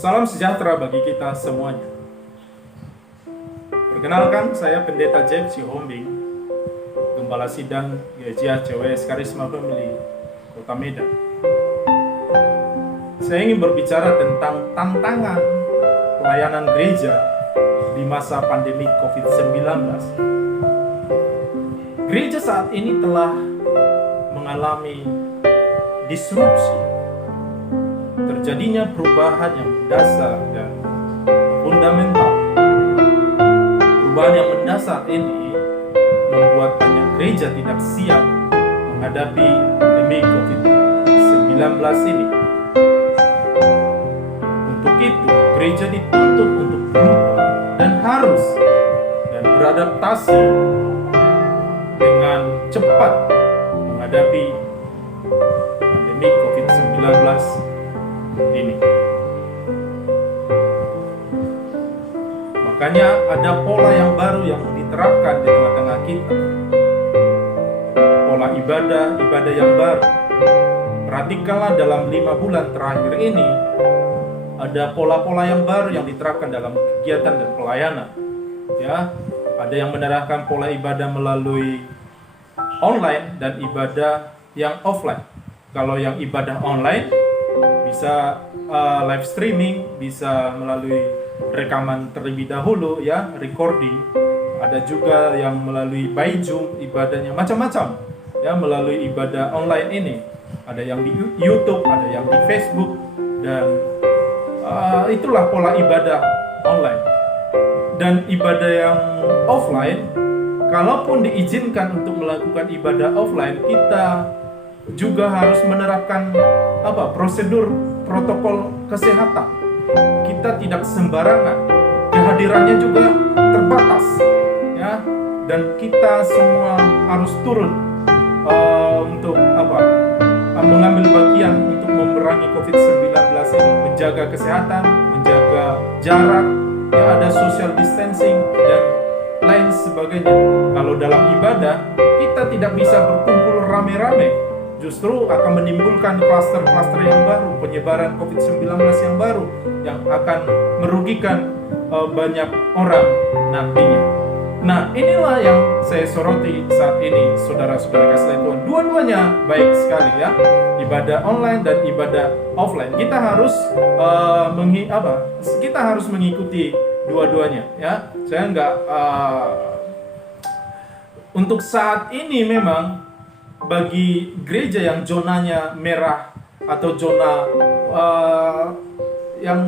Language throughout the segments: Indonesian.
Salam sejahtera bagi kita semuanya. Perkenalkan, saya Pendeta James Sihombing, Gembala Sidang Gereja CWS Karisma Family, Kota Medan. Saya ingin berbicara tentang tantangan pelayanan gereja di masa pandemi COVID-19. Gereja saat ini telah mengalami disrupsi. Terjadinya perubahan yang mendasar dan fundamental. Perubahan yang mendasar ini membuat banyak gereja tidak siap menghadapi pandemi COVID-19 ini. Untuk itu, gereja dituntut untuk berubah dan harus dan beradaptasi dengan cepat menghadapi pandemi COVID-19 ini. Makanya ada pola yang baru yang diterapkan di tengah-tengah kita. Pola ibadah yang baru. Perhatikanlah dalam 5 bulan terakhir ini, ada pola-pola yang baru yang diterapkan dalam kegiatan dan pelayanan. Ya, ada yang menerapkan pola ibadah melalui online dan ibadah yang offline. Kalau yang ibadah online bisa live streaming, bisa melalui rekaman terlebih dahulu, ya, recording. Ada juga yang melalui by Zoom, ibadahnya macam-macam, ya, melalui ibadah online ini. Ada yang di YouTube, ada yang di Facebook, dan itulah pola ibadah online. Dan ibadah yang offline, kalaupun diizinkan untuk melakukan ibadah offline, kita juga harus menerapkan prosedur protokol kesehatan. Kita tidak sembarangan, kehadirannya juga terbatas, ya, dan kita semua harus turun untuk mengambil bagian untuk memerangi COVID-19 ini, menjaga kesehatan, menjaga jarak, ya, ada social distancing dan lain sebagainya. Kalau dalam ibadah kita tidak bisa berkumpul rame-rame, justru akan menimbulkan klaster-klaster yang baru, penyebaran COVID-19 yang baru, yang akan merugikan banyak orang nantinya. Nah, inilah yang saya soroti saat ini, saudara-saudara kasih Tuhan. Dua-duanya baik sekali, ya, ibadah online dan ibadah offline. Kita harus kita harus mengikuti dua-duanya, ya. Saya untuk saat ini memang bagi gereja yang zonanya merah atau zona yang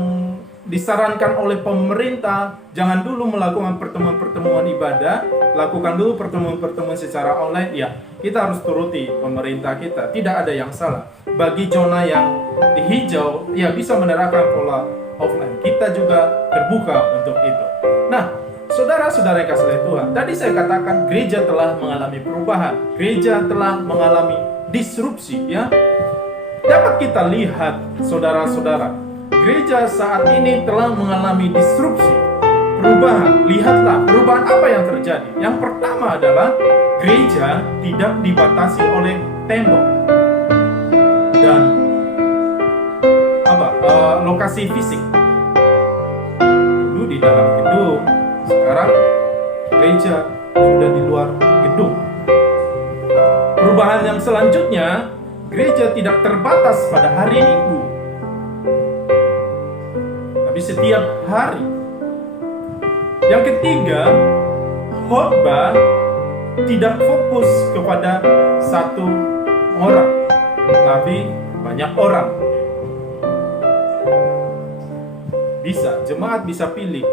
disarankan oleh pemerintah, jangan dulu melakukan pertemuan-pertemuan ibadah, lakukan dulu pertemuan-pertemuan secara online. Ya, kita harus turuti pemerintah kita, tidak ada yang salah. Bagi zona yang di hijau, ya, bisa menerapkan pola offline. Kita juga terbuka untuk itu. Nah, saudara-saudara yang kasih Tuhan, tadi saya katakan gereja telah mengalami perubahan, gereja telah mengalami disrupsi, ya. Dapat kita lihat, saudara-saudara, gereja saat ini telah mengalami disrupsi, perubahan. Lihatlah perubahan apa yang terjadi. Yang pertama adalah gereja tidak dibatasi oleh tembok dan lokasi fisik. Dulu di dalam gedung, sekarang gereja sudah di luar gedung. Perubahan yang selanjutnya, gereja tidak terbatas pada hari Minggu, tapi setiap hari. Yang ketiga, khotbah tidak fokus kepada satu orang, tapi banyak orang. Jemaat bisa pilih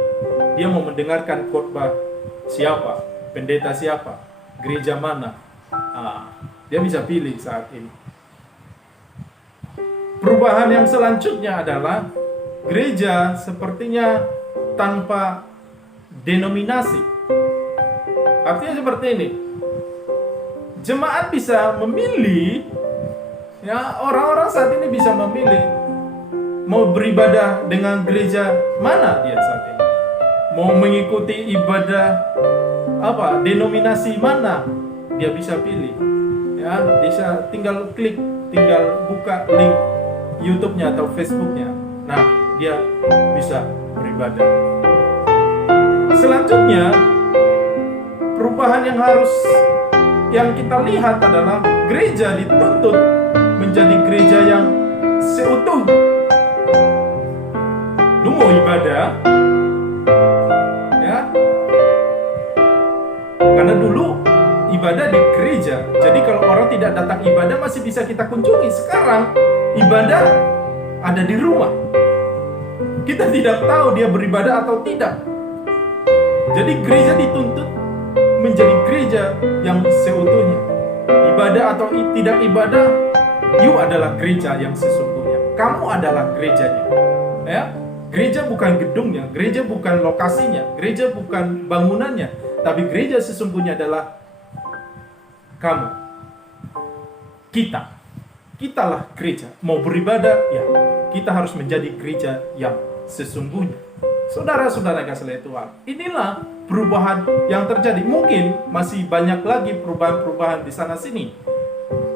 dia mau mendengarkan khotbah siapa, pendeta siapa, gereja mana. Dia bisa pilih saat ini. Perubahan yang selanjutnya adalah gereja sepertinya tanpa denominasi. Artinya seperti ini. Jemaat bisa memilih, ya, orang-orang saat ini bisa memilih mau beribadah dengan gereja mana dia saat ini. Mau mengikuti ibadah denominasi mana dia bisa pilih. Ya, bisa tinggal klik, tinggal buka link YouTube-nya atau Facebook-nya. Nah, dia bisa beribadah. Selanjutnya, perubahan yang kita lihat adalah gereja dituntut menjadi gereja yang seutuhnya. Lu mau ibadah, ya? Karena dulu ibadah di gereja, jadi kalau orang tidak datang ibadah masih bisa kita kunjungi. Sekarang ibadah ada di rumah. Kita tidak tahu dia beribadah atau tidak. Jadi gereja dituntut menjadi gereja yang seutuhnya. Ibadah atau tidak ibadah, you adalah gereja yang sesungguhnya. Kamu adalah gerejanya. Ya? Gereja bukan gedungnya, gereja bukan lokasinya, gereja bukan bangunannya, tapi gereja sesungguhnya adalah kamu. Kitalah gereja. Mau beribadah, ya kita harus menjadi gereja yang sesungguhnya. Saudara-saudara kasih Tuhan, inilah perubahan yang terjadi. Mungkin masih banyak lagi perubahan-perubahan di sana sini,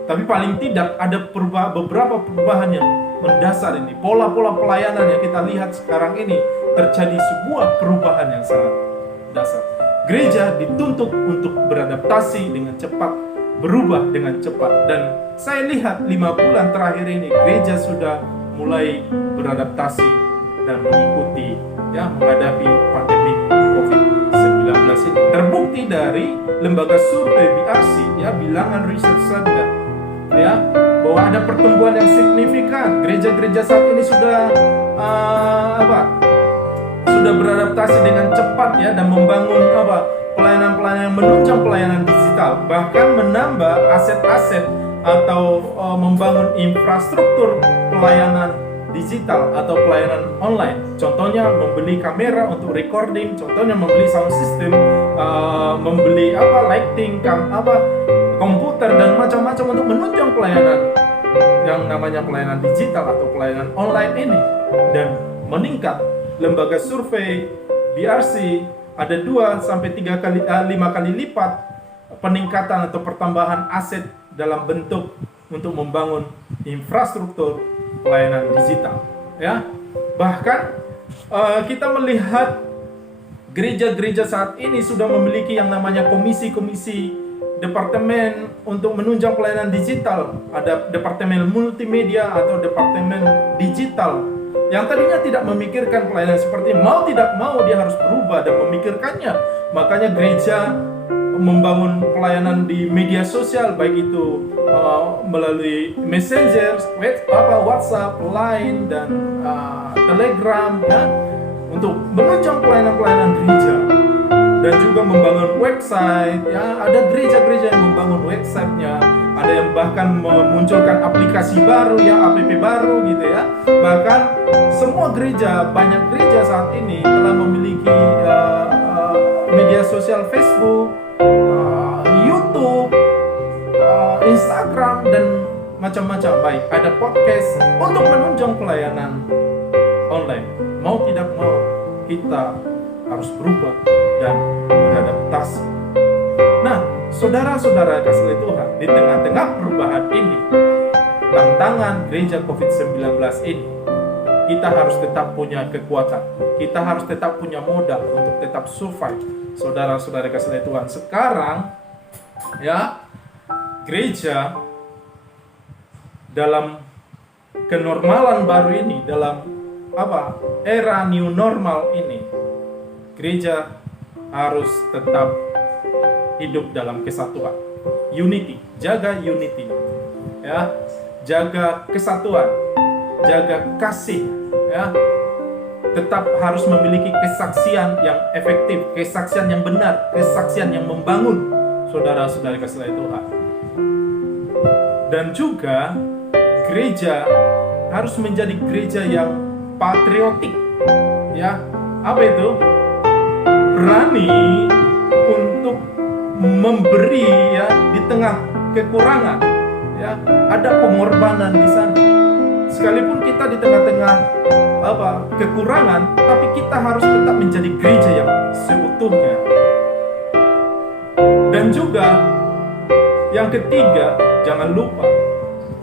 tapi paling tidak ada beberapa perubahan yang mendasar ini. Pola-pola pelayanan yang kita lihat sekarang ini terjadi sebuah perubahan yang sangat dasar. Gereja dituntut untuk beradaptasi dengan cepat, berubah dengan cepat. Dan saya lihat 5 bulan terakhir ini gereja sudah mulai beradaptasi dan mengikuti, ya, menghadapi pandemi COVID-19 ini. Terbukti dari lembaga survei BRC, ya, bilangan riset Sadga, ya, bahwa ada pertumbuhan yang signifikan. Gereja-gereja saat ini sudah sudah beradaptasi dengan cepat, ya, dan membangun pelayanan-pelayanan yang menunjang pelayanan digital, bahkan menambah aset-aset atau membangun infrastruktur pelayanan digital atau pelayanan online. Contohnya membeli kamera untuk recording, contohnya membeli sound system, membeli lighting, komputer dan macam-macam untuk menunjang pelayanan yang namanya pelayanan digital atau pelayanan online ini, dan meningkat. Lembaga survei BRC ada 5 kali lipat peningkatan atau pertambahan aset dalam bentuk untuk membangun infrastruktur pelayanan digital, ya. Bahkan kita melihat gereja-gereja saat ini sudah memiliki yang namanya komisi-komisi departemen untuk menunjang pelayanan digital. Ada departemen multimedia atau departemen digital yang tadinya tidak memikirkan pelayanan seperti mau tidak mau dia harus berubah dan memikirkannya. Makanya gereja membangun pelayanan di media sosial, baik itu melalui Messenger, WhatsApp, Line, dan Telegram, ya, untuk menunjang pelayanan-pelayanan gereja. Dan juga membangun website, ya, ada gereja-gereja yang membangun websitenya, ada yang bahkan memunculkan aplikasi baru, ya, app baru gitu, ya. Bahkan semua gereja, banyak gereja saat ini telah memiliki media sosial Facebook, YouTube, Instagram, dan macam-macam. Baik, ada podcast untuk menunjang pelayanan online. Mau tidak mau, kita harus berubah dan beradaptasi. Nah, saudara-saudara kasih Tuhan, di tengah-tengah perubahan ini, tantangan gereja COVID-19 ini, kita harus tetap punya kekuatan. Kita harus tetap punya modal untuk tetap survive. Saudara-saudara kasih Tuhan, sekarang, ya, gereja dalam kenormalan baru ini, dalam era new normal ini, gereja harus tetap hidup dalam kesatuan, unity, jaga unity, ya, jaga kesatuan, jaga kasih, ya, tetap harus memiliki kesaksian yang efektif, kesaksian yang benar, kesaksian yang membangun, saudara-saudara kasih Tuhan. Dan juga gereja harus menjadi gereja yang patriotik, ya. Apa itu? Berani untuk memberi, ya, di tengah kekurangan, ya. Ada pengorbanan di sana. Sekalipun kita di tengah-tengah kekurangan, tapi kita harus tetap menjadi gereja yang seutuhnya. Dan juga yang ketiga, jangan lupa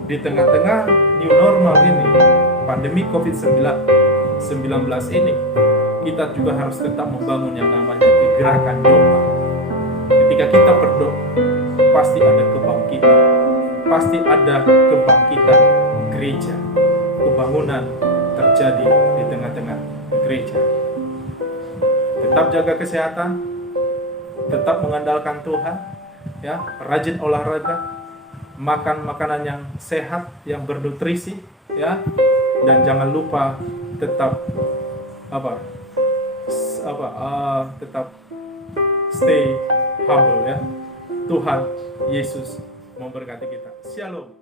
di tengah-tengah new normal ini, pandemi COVID-19, ini, kita juga harus tetap membangun yang namanya kegerakan doa. Ketika kita berdoa, pasti ada kebangkitan. Pasti ada kebangkitan gereja. Kebangunan terjadi di tengah-tengah gereja. Tetap jaga kesehatan, tetap mengandalkan Tuhan, ya, rajin olahraga, makan makanan yang sehat, yang bernutrisi, ya, dan jangan lupa tetap tetap stay humble, ya. Tuhan Yesus memberkati kita. Shalom.